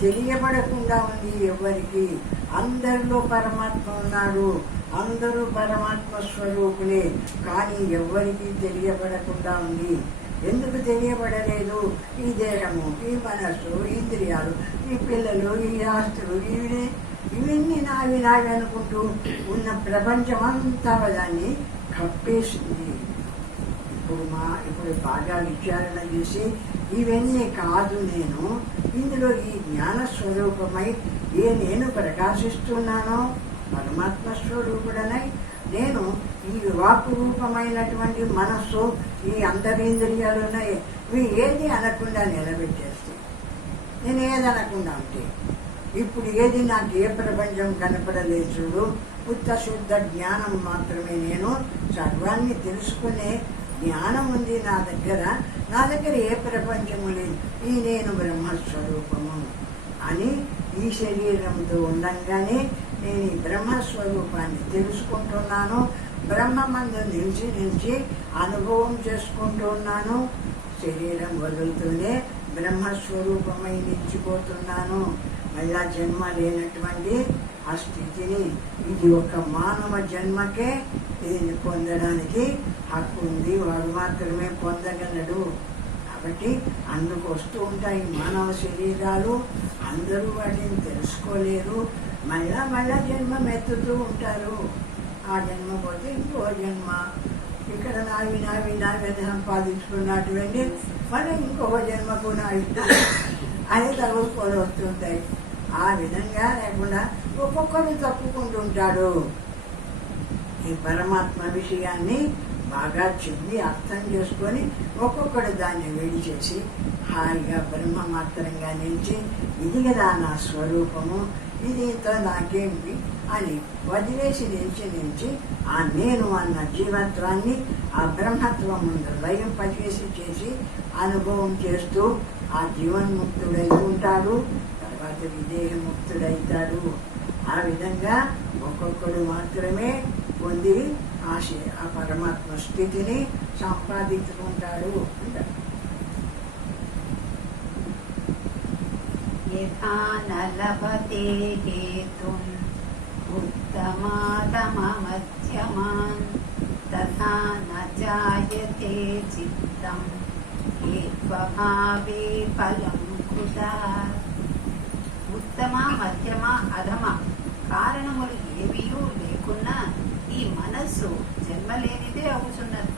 తెలియబడకుండా ఉంది ఎవరికి. అందరిలో పరమాత్మ ఉన్నాడు, అందరూ పరమాత్మ స్వరూపులే, కానీ ఎవరికి తెలియబడకుండా ఉంది. ఎందుకు తెలియబడలేదు? ఈ దేహము, ఈ మనస్సు, ఇంద్రియాలు, ఈ పిల్లలు, ఈ ఆస్తులు, ఇవన్నీ నావి అనుకుంటూ ఉన్న ప్రపంచం అంతా దాన్ని కప్పేసింది. ఇప్పుడు బాగా విచారణ చేసి ఇవన్నీ కాదు, నేను ఇందులో ఈ జ్ఞాన స్వరూపమై నేను ప్రకాశిస్తున్నానో పరమాత్మ స్వరూపుడనై, నేను ఈ వాక్కు రూపమైనటువంటి మనస్సు, ఈ అంతరింద్రియాలు ఉన్నాయి, ఇవి ఏది అనకుండా నిలబెట్టేస్తే, నేను ఏదనకుండా ఉంటే, ఇప్పుడు ఏది నాకు ఏ ప్రపంచం కనపడలేదు చూడు, ఉత్త శుద్ధ జ్ఞానం మాత్రమే. నేను సర్వాన్ని తెలుసుకునే జ్ఞానం ఉంది నా దగ్గర ఏ ప్రపంచము లేదు. ఈ నేను బ్రహ్మస్వరూపము అని ఈ శరీరంతో ఉండంగానే నేను ఈ బ్రహ్మస్వరూపాన్ని తెలుసుకుంటున్నాను. బ్రహ్మమందు నిలిచి అనుభవం చేసుకుంటున్నాను. శరీరం వదులుతూనే బ్రహ్మస్వరూపమై నిలిచిపోతున్నాను. మళ్ళా జన్మ లేనటువంటి ఆ స్థితిని, ఇది ఒక మానవ జన్మకే దీన్ని పొందడానికి హక్కు ఉంది, వాడు మాత్రమే పొందగలడు. కాబట్టి అందుకు వస్తూ ఉంటాయి మానవ శరీరాలు, అందరూ వాటిని తెలుసుకోలేరు. మళ్ళా జన్మ ఎత్తుతూ ఉంటారు. ఆ జన్మ పోతే ఇంకో జన్మ, ఇక్కడ నావి సంపాదించుకున్నటువంటి మళ్ళీ ఇంకొక జన్మకు నావి అని తగులుకొని వస్తుంటాయి. ఆ విధంగా లేకుండా ఒక్కొక్కరు తప్పుకుంటుంటాడు. ఈ పరమాత్మ విషయాన్ని బాగా చెంది అర్థం చేసుకొని ఒక్కొక్కడు దాన్ని విడిచేసి హాయిగా బ్రహ్మ మాత్రంగా నిలిచి, ఇది కదా నా స్వరూపము, ఇదితో నాకేంటి అని వదిలేసి నిలిచి ఆ నేను అన్న జీవత్వాన్ని ఆ బ్రహ్మత్వం ముందు లయింపచేసి చేసి అనుభవం చేస్తూ ఆ జీవన్ముక్తుడై ఉంటాడు. తర్వాత విదేహముక్తుడైతాడు. ఆ విధంగా ఒక్కొక్కడు మాత్రమే పొంది ఆ పరమాత్మ స్థితిని సంపాదించుకుంటాడు అంటారు. యథా నలభతే హేతుం ఉత్తమాధమమధ్యమాన్ తథా న జాయతే చిత్తం హేత్వభావే ఫలం కుతః. ఉత్తమ, మధ్యమ, అధమ కారణములు ఏవియూ లేకున్నా ఈ మనస్సు జన్మలేనిదే అవుతున్నది.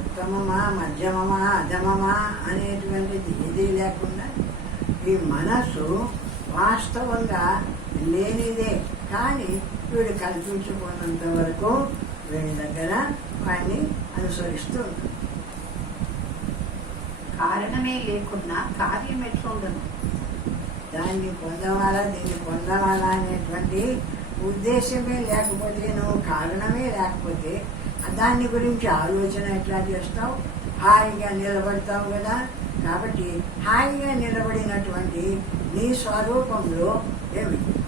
ఉత్తమమా, మధ్యమమా, అధమమా అనేటువంటిది ఏదీ లేకుండా ఈ మనస్సు వాస్తవంగా లేనిదే. కానీ వీడు కల్పించుకున్నంత వరకు వీడి దగ్గర వాడిని అనుసరిస్తూ ఉంటుంది. కారణమే లేకున్నా కార్యం ఎట్లుండదు. దాన్ని పొందవాలా, దీన్ని పొందవాలా అనేటువంటి ఉద్దేశమే లేకపోతే, నువ్వు కారణమే లేకపోతే దాన్ని గురించి ఆలోచన ఎట్లా చేస్తావు? హాయిగా నిలబడతావు కదా. కాబట్టి హాయిగా నిలబడినటువంటి నీ స్వరూపంలో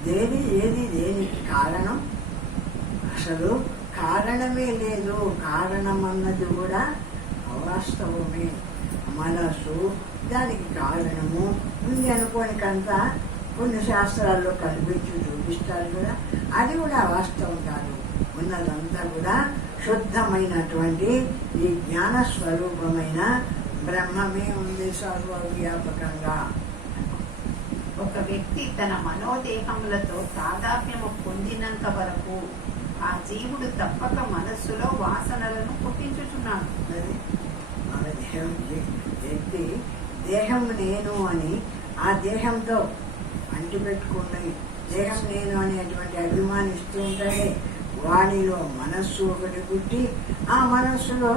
దేనికి కారణం? అసలు కారణమే లేదు. కారణం అన్నది కూడా అవాస్తవమే. మనసు దానికి కారణము ఉంది అనుకోనికంత కొన్ని శాస్త్రాల్లో కల్పించి చూపిస్తారు కూడా, అది కూడా వాస్తవం కాదు. ఉన్నదంతా కూడా శుద్ధమైనటువంటి ఈ జ్ఞాన స్వరూపమైన బ్రహ్మమే ఉంది సర్వవ్యాపకంగా. ఒక వ్యక్తి తన మనోదేహములతో తాదాత్మ్యము పొందినంత వరకు ఆ జీవుడు తప్పక మనస్సులో వాసనలను పుట్టించుచున్నాడు. మన వ్యక్తి దేహం నేను అని ఆ దేహంతో అంటిపెట్టుకుని దేహం నేను అనేటువంటి అభిమానిస్తూ ఉంటాడే, వాడిలో మనస్సు ఒకటి పుట్టి ఆ మనస్సులో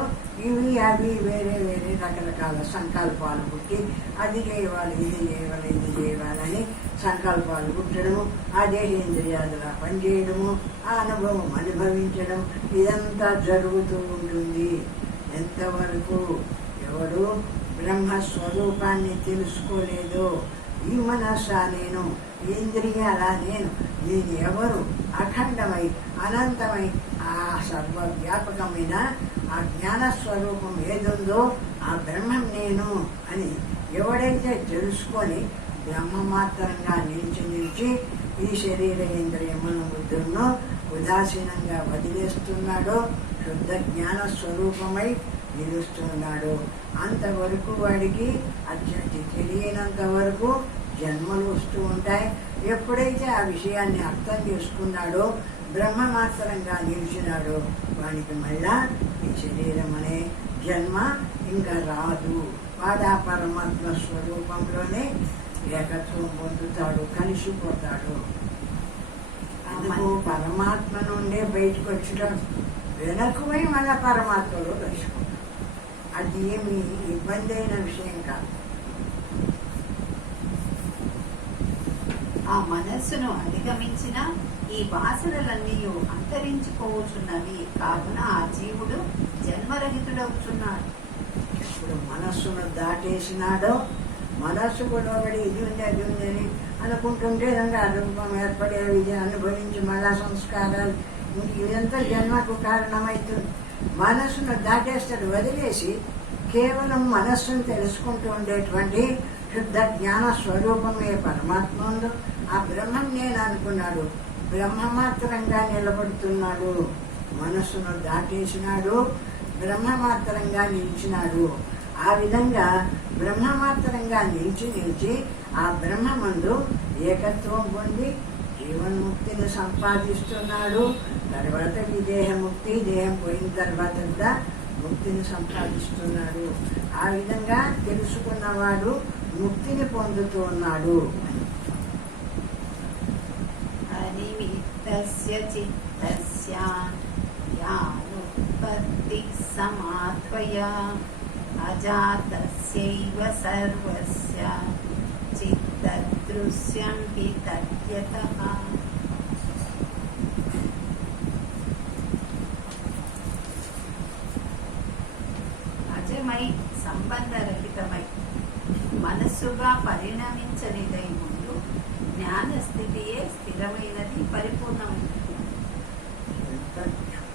ఇవి అవి వేరే వేరే రకరకాల సంకల్పాలు పుట్టి అది చేయాలి, ఇది చేయాలి, ఇది చేయాలని సంకల్పాలు పుట్టడము, ఆ దేహేంద్రియాలుగా పనిచేయడము, ఆ అనుభవం అనుభవించడం, ఇదంతా జరుగుతూ ఉంటుంది. ఎంతవరకు ఎవరు బ్రహ్మస్వరూపాన్ని తెలుసుకోలేదో, ఈ మనస్సా నేను, ఇంద్రియాల నేను ఎవరు అఖండమై అనంతమై ఆ సర్వవ్యాపకమైన ఆ జ్ఞానస్వరూపం ఏదుందో ఆ బ్రహ్మం నేను అని ఎవడైతే తెలుసుకొని బ్రహ్మ మాత్రంగా నిలిచి ఈ శరీర ఇంద్రియములను బుద్ధులను ఉదాసీనంగా వదిలేస్తున్నాడో శుద్ధ జ్ఞాన స్వరూపమై నిలుస్తున్నాడు. అంతవరకు వాడికి అత్యంత తెలియనంత వరకు జన్మలు వస్తూ ఉంటాయి. ఎప్పుడైతే ఆ విషయాన్ని అర్థం చేసుకున్నాడో, బ్రహ్మ మాత్రంగా నిలిచినాడో, వాడికి మళ్ళా ఈ శరీరం అనే జన్మ ఇంకా రాదు. వాడు ఆ పరమాత్మ స్వరూపంలోనే ఏకత్వం పొందుతాడు, కలిసిపోతాడు. అందుకు పరమాత్మ నుండే బయటకు వచ్చడం వెనక్కు పోయి మళ్ళా పరమాత్మలో కలుసుకుంటాడు. అది ఏమి ఇబ్బంది అయిన విషయం కాదు. ఆ మనస్సును అధిగమించిన ఈ వాసనలన్నీ అంతరించిపోవచ్చున్నవి. కావున ఆ జీవుడు జన్మరహితుడవుతున్నాడు. ఇప్పుడు మనస్సును దాటేసినాడో, మనస్సు కూడా ఒకటి ఇది ఉంది అది ఉంది అని అనుకుంటుంటే రంగా రూపం ఏర్పడే ఇది అనుభవించి మళ్ళా సంస్కారాలు ఇదంతా జన్మకు కారణమవుతుంది. మనస్సును దాటేస్తాడు, వదిలేసి కేవలం మనస్సును తెలుసుకుంటూ ఉండేటువంటి శుద్ధ జ్ఞాన స్వరూపమే పరమాత్మ ఉందో ఆ బ్రహ్మం నేను అనుకున్నాడు. బ్రహ్మమాత్రంగా నిలబడుతున్నాడు. మనస్సును దాటేసినాడు, బ్రహ్మమాత్రంగా నిలిచినాడు. ఆ విధంగా బ్రహ్మమాత్రంగా నిలిచి ఆ బ్రహ్మమందు ఏకత్వం పొంది జీవన్ముక్తిని సంపాదిస్తున్నాడు. తర్వాత ఈ దేహముక్తి, దేహం పోయిన తర్వాత కూడా ముక్తిని సంపాదిస్తున్నాడు. ఆ విధంగా తెలుసుకున్నవాడు ముక్తిని పొందుతూ ఉన్నాడు. అనిమిత్తస్య చిత్తస్య యానుత్పత్తి సమాత్వయా అజాతస్యైవ సర్వస్య చిత్తదృశ్యం హి తద్యతః. అజమై సంబంధరహితమై మనస్సుగా పరిణమించనిదై ముందు జ్ఞాన స్థితియే స్థిరమైనది, పరిపూర్ణమైనది.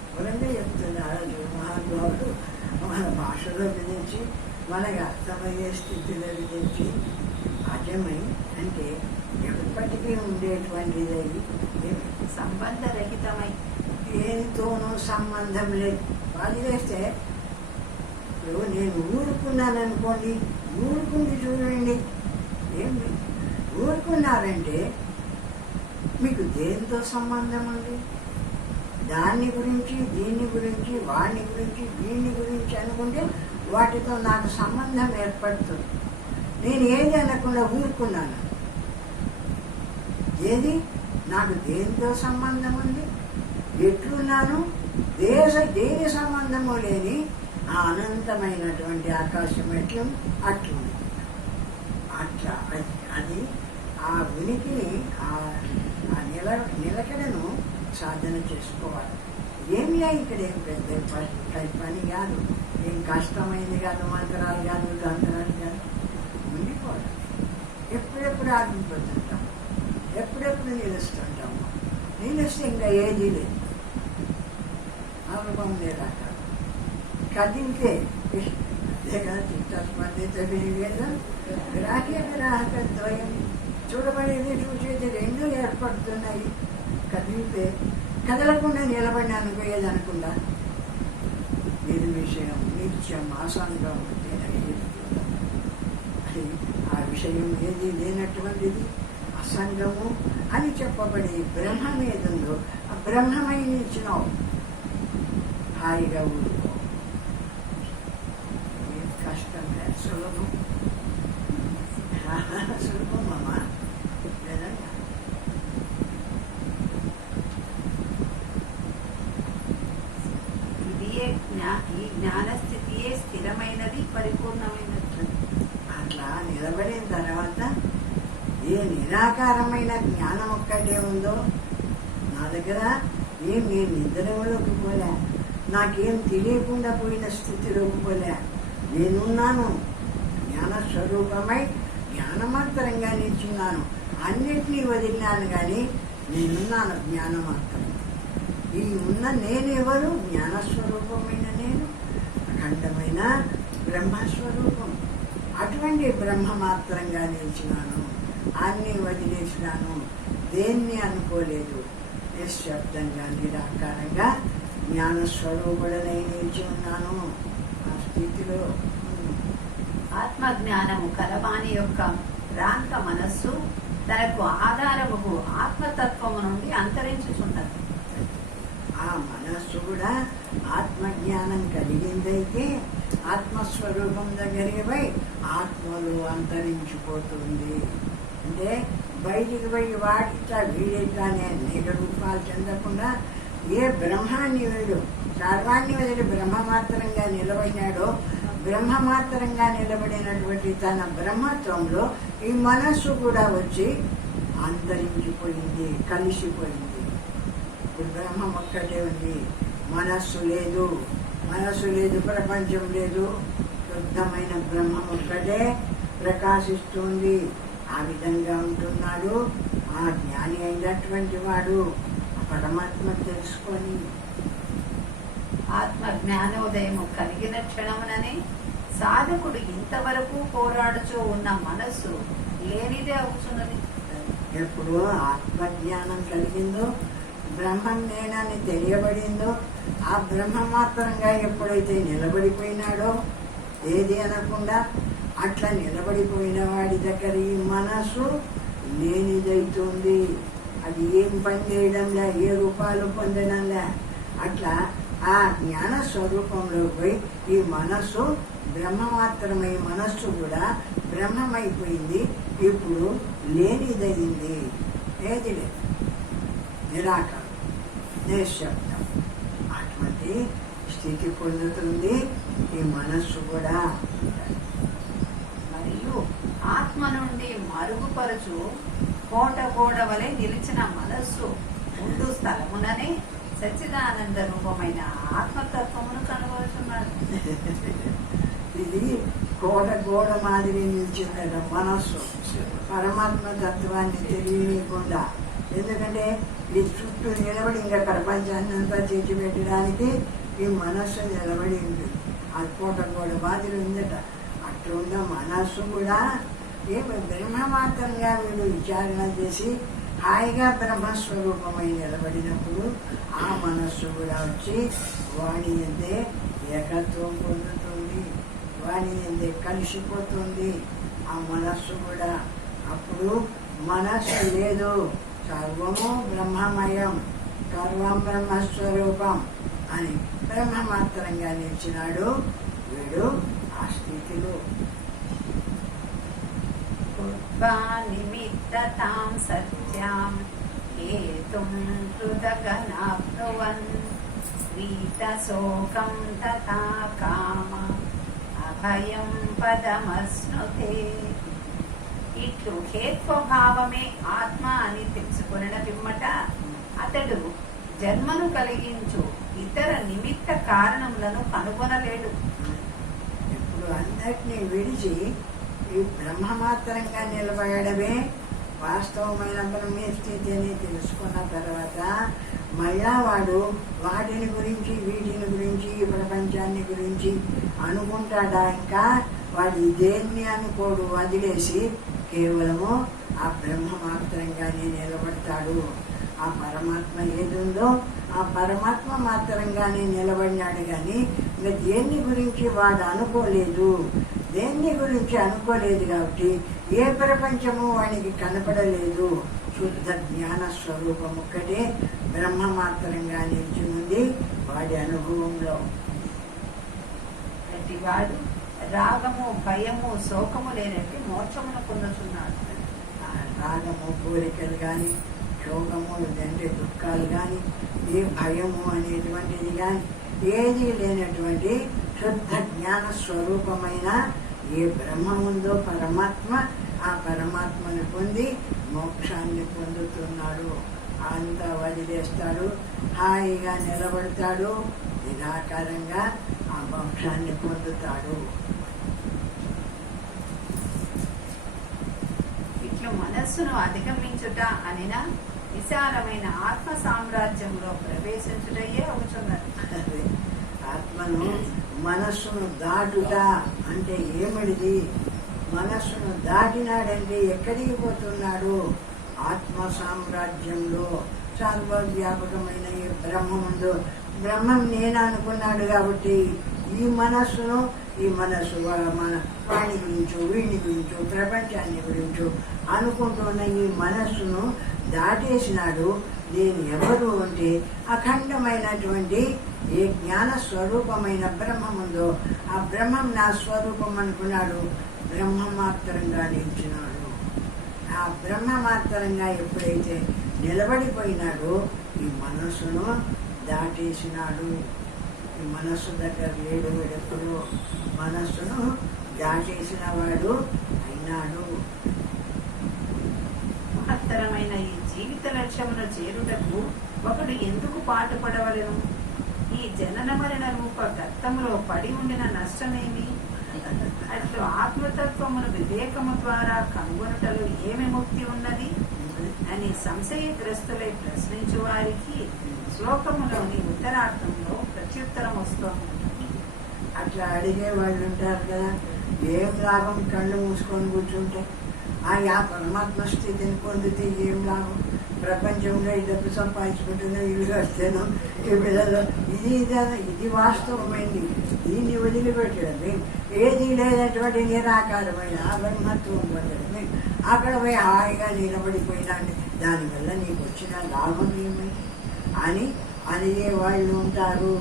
ఎవరంటే చెప్తున్నారు మహానుభావుడు మన భాషలో విధించి మనకు అర్థమయ్యే స్థితిలో విధించి అజమై అంటే ఎప్పటికీ ఉండేటువంటిదై సంబంధరహితమై దేనితోనూ సంబంధం లేదు. వదిలేస్తే ఇప్పుడు నేను ఊరుకున్నాను అనుకోండి, ఊరుకుంది చూడండి, ఏమి ఊరుకున్నారంటే మీకు దేనితో సంబంధం ఉంది? దాన్ని గురించి, దీన్ని గురించి, వాడిని గురించి, వీడిని గురించి అనుకుంటే వాటితో నాకు సంబంధం ఏర్పడుతుంది. నేను ఏది అనకుండా ఊరుకున్నాను, ఏది నాకు దేనితో సంబంధం ఉంది? ఎట్లున్నాను? దేని సంబంధము లేని ఆ అనంతమైనటువంటి ఆకాశం ఎట్లు అట్లుంది. అట్లా అది ఆ ఉనికిని ఆ నిలకడను సాధన చేసుకోవాలి. ఏమి ఇక్కడ ఏం పెద్ద పని కాదు, ఏం కష్టమైంది కాదు, మంత్రాలు కాదు, తంత్రాలు కాదు. ఉండిపోవాలి. ఎప్పుడెప్పుడు ఆగిపోతుంటాం, ఎప్పుడెప్పుడు నిలుస్తుంటాము. నిలిస్తే ఇంకా ఏది లేదు, అనుభవం లేదాక కదిలితే చిత్తస్పందిత వివేదం గ్రాహ్య గ్రాహకద్వయం చూడబడేది చూసేది రెండు ఏర్పడుతున్నాయి. కదిలితే కదలకుండా నిలబడి అనుకోయేది అనకుండా నిర్విషయం నిత్యం ఆసానంగా ఉంటే అది ఆ విషయం ఏది లేనటువంటిది అసంగము అని చెప్పబడి బ్రహ్మం ఏదుందో ఆ బ్రహ్మమై నిలిచినావు. హాయిగా ఊరుకో. కష్టం లేదు, సులభం. సులభం అమ్మా. లేదండి ఈ జ్ఞానస్థితియే స్థిరమైనది, పరిపూర్ణమైనది. అట్లా నిలబడిన తర్వాత ఏ నిరాకారమైన జ్ఞానం ఒక్కటే ఉందో నా దగ్గర నేను నిద్రలోకి పోలే, నాకేం తెలియకుండా పోయిన స్థితిలోకి పోలే. నేనున్నాను, జ్ఞానస్వరూపమై జ్ఞానమాత్రంగా నిల్చున్నాను. అన్నిటినీ వదిలినాను కానీ నేనున్నాను జ్ఞానమాత్రం. ఈ ఉన్న నేనెవరు? జ్ఞానస్వరూపమైన నేను, అఖండమైన బ్రహ్మస్వరూపం. అటువంటి బ్రహ్మమాత్రంగా నిలిచినాను. అన్ని వదిలేసినాను, దేన్ని అనుకోలేదు. నిశ్శబ్దంగా నిరాకారంగా జ్ఞానస్వరూపుడనై నిలిచి ఉన్నాను. ఆ స్థితిలో ఆత్మజ్ఞానము కలవాని యొక్క భ్రాంత మనస్సు తనకు ఆధారముకు ఆత్మతత్వము నుండి అంతరించుచున్నది. ఆ మనస్సు కూడా ఆత్మజ్ఞానం కలిగిందైతే ఆత్మస్వరూపం దగ్గరికి పోయి ఆత్మలో అంతరించిపోతుంది. అంటే బయటికి పోయి వాటిట్లా వీడిట్లానే అనేక రూపాలు చెందకుండా ఏ బ్రహ్మాన్ని వీడు సర్వాన్ని వదిలి బ్రహ్మమాత్రంగా నిలబడినాడో, బ్రహ్మమాత్రంగా నిలబడినటువంటి తన బ్రహ్మత్వంలో ఈ మనస్సు కూడా వచ్చి అంతరించిపోయింది, కలిసిపోయింది. ఇప్పుడు బ్రహ్మం ఒక్కటే ఉంది, మనస్సు లేదు. మనస్సు లేదు, ప్రపంచం లేదు. శుద్ధమైన బ్రహ్మం ఒక్కటే ప్రకాశిస్తుంది. ఆ విధంగా ఉంటున్నాడు ఆ జ్ఞాని అయినటువంటి వాడు. పరమాత్మ తెలుసుకొని ఆత్మ జ్ఞానోదయము కలిగిన క్షణముననే సాధకుడు ఇంతవరకు పోరాడుచూ ఉన్న మనస్సు లేనిదే అవుతున్నది. ఎప్పుడు ఆత్మజ్ఞానం కలిగిందో, బ్రహ్మం నేనని తెలియబడిందో, ఆ బ్రహ్మ మాత్రంగా ఎప్పుడైతే నిలబడిపోయినాడో, ఏది అనకుండా అట్లా నిలబడిపోయిన వాడి దగ్గర ఈ మనసు లేనిదైతుంది. అది ఏం పని చేయడంలే, ఏ రూపాలు పొందడంలే. అట్లా ఆ జ్ఞాన స్వరూపంలో పోయి ఈ మనస్సు బ్రహ్మమాత్రమై మనస్సు కూడా బ్రహ్మమైపోయింది. ఇప్పుడు లేనిదయింది, ఏది లేదు, నిరాకారం, నిశ్శబ్దం. అటువంటి స్థితి పొందుతుంది ఈ మనస్సు కూడా. మరియు ఆత్మ నుండి మరుగుపరచు కోట గోడ వలె నిలిచిన మనస్సు ముందు స్థలముననే సచ్చిదానంద రూపమైన ఆత్మతత్వమును కనుగొలుచున్నాడు. ఇది కోట గోడ మాదిరి నిలిచిందట మనస్సు, పరమాత్మ తత్వాన్ని తెలియకుండా. ఎందుకంటే ఈ చుట్టూ నిలబడి ఇంకా ప్రపంచాన్ని అంతా చేర్చిపెట్టడానికి ఈ మనస్సు నిలబడి ఉంది. ఆ కోట గోడ మాదిరి ఉందట. అట్లున్న మనస్సు కూడా ఏమి బ్రహ్మమాత్రంగా వీడు విచారణ చేసి హాయిగా బ్రహ్మస్వరూపమై నిలబడినప్పుడు ఆ మనస్సు కూడా వచ్చి వాణి ఎందే ఏకత్వం పొందుతుంది, వాణి ఎందే కలిసిపోతుంది ఆ మనస్సు కూడా. అప్పుడు మనస్సు లేదు, సర్వము బ్రహ్మమయం, సర్వం బ్రహ్మస్వరూపం అని బ్రహ్మమాత్రంగా నిలిచినాడు వీడు ఆ స్థితిలో. నిమిత్తతాం సత్యాం ఏతుం హృదగనాప్నువన్ వీతశోకం తథా కామ అభయం పదమస్నుతే. ఇట్లు హేత్వభావమే ఆత్మ అని తెలుసుకున్న పిమ్మట అతడు జన్మను కలిగించు ఇతర నిమిత్త కారణములను కనుగొనలేడు. ఇప్పుడు అందరినీ విడిచి ఈ బ్రహ్మమాత్రంగా నిలబడమే వాస్తవమైన బ్రహ్మ స్థితి అని తెలుసుకున్న తర్వాత మళ్ళా వాడు వాటిని గురించి వీటిని గురించి ఈ ప్రపంచాన్ని గురించి అనుకుంటాడా? ఇంకా వాడు దేన్ని అనుకోడు, వదిలేసి కేవలము ఆ బ్రహ్మమాత్రంగానే నిలబడతాడు. ఆ పరమాత్మ ఏదుందో ఆ పరమాత్మ మాత్రంగానే నిలబడినాడు. కానీ ఇంకా దేన్ని గురించి వాడు అనుకోలేదు. దేన్ని గురించి అనుకోలేదు కాబట్టి ఏ ప్రపంచము వానికి కనపడలేదు. శుద్ధ జ్ఞాన స్వరూపం ఒక్కటే బ్రహ్మమాత్రంగా నిలిచి ఉంది వాడి అనుభవంలో. ప్రతి వాడు రాగము భయము శోకము లేనట్టు మోక్షమును పొందుతున్నాడు. రాగము కోరికలు కానీ, శోకము అంటే దుఃఖాలు కానీ, ఏ భయము అనేటువంటిది కానీ ఏది లేనటువంటి శుద్ధ జ్ఞాన స్వరూపమైన ఏ బ్రహ్మ ఉందో పరమాత్మ, ఆ పరమాత్మను పొంది మోక్షాన్ని పొందుతున్నాడు. అంతా వదిలేస్తాడు, హాయిగా నిలబడతాడు, నిరాకారంగా ఆ మోక్షాన్ని పొందుతాడు. ఇట్లు మనస్సును అధిగమించుట అనిన విశాలమైన ఆత్మ సామ్రాజ్యంలో ప్రవేశించుటయే అవుతున్నది. ఆత్మను మనస్సును దాటుట అంటే ఏమిటిది? మనస్సును దాటినాడంటే ఎక్కడికి పోతున్నాడు? ఆత్మ సామ్రాజ్యంలో సర్వవ్యాపకమైన ఈ బ్రహ్మముందు బ్రహ్మం నేను అనుకున్నాడు కాబట్టి ఈ మనస్సు మన వాణి గురించో వీడిని గురించో ప్రపంచాన్ని గురించో అనుకుంటున్న ఈ మనస్సును దాటేసినాడు. నేను ఎవరు అంటే అఖండమైనటువంటి ఏ జ్ఞాన స్వరూపమైన బ్రహ్మముందో ఆ బ్రహ్మం నా స్వరూపం అనుకున్నాడు. బ్రహ్మ మాత్రంగా నిలిచినాడు. ఆ బ్రహ్మ మాత్రంగా ఎప్పుడైతే నిలబడిపోయినాడో ఈ మనస్సును దాటేసినాడు. ఈ మనస్సు దగ్గర లేడు ఎప్పుడు మనస్సును దాటేసిన వాడు అయినాడు. మహత్తరమైన ఈ జీవిత లక్ష్యమును చేరుటకు ఒకడు ఎందుకు పాటుపడవలెను? ఈ జనన మరణ రూప గత్తములో పడి ఉండిన నష్టమేమి? అట్లు ఆత్మతత్వమును వివేకము ద్వారా కనుగొనుటలో ఏమి ముక్తి ఉన్నది అని సంశయగ్రస్తులై ప్రశ్నించు వారికి శ్లోకములోని ఉత్తరార్థంలో ప్రత్యుత్తరం వస్తోంది. అట్లా అడిగే వాళ్ళు ఉంటారు కదా, ఏం లాభం కళ్ళు మూసుకొని కూర్చుంటే? ఆ పరమాత్మ స్థితిని పొందితే ఏం లాభం? ప్రపంచంలో ఈ డబ్బు సంపాదించుకుంటున్నా, ఇల్లు వస్తేనో ఈ పిల్లలు ఇది వాస్తవమైంది. దీన్ని వదిలిపెట్టడమే ఏది లేనటువంటి నిరాకారమైన బ్రహ్మత్వం పొందడమే. అక్కడ పోయి హాయిగా నిలబడిపోయినా దానివల్ల నీకు వచ్చిన లాభం ఏమి అని అడిగే వాళ్ళు ఉంటారు.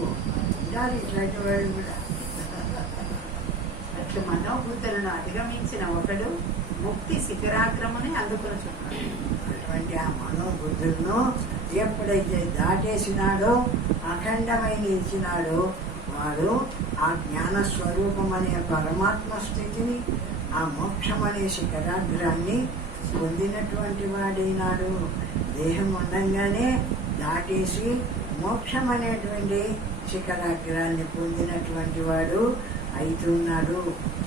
ఇట్లాంటి వాళ్ళు కూడా. అట్లు మనోబుద్ధులను అధిగమించిన ఒకడు ముక్తి శిఖరాగ్రముని అందుకొనుచున్నాడు. అటువంటి ఆ మనోబుద్ధులను ఎప్పుడైతే దాటేసినాడో అఖండమై నిలిచినాడో వాడు ఆ జ్ఞాన స్వరూపం అనే పరమాత్మ స్థితిని, ఆ మోక్షం అనే శిఖరాగ్రాన్ని పొందినటువంటి వాడైనాడు. దేహం ఉండంగానే దాటేసి మోక్షం అనేటువంటి శిఖరాగ్రాన్ని పొందినటువంటి వాడు అవుతున్నాడు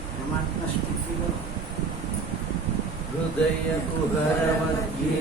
పరమాత్మ స్థితిలో. హృదయ కుహర మధ్యే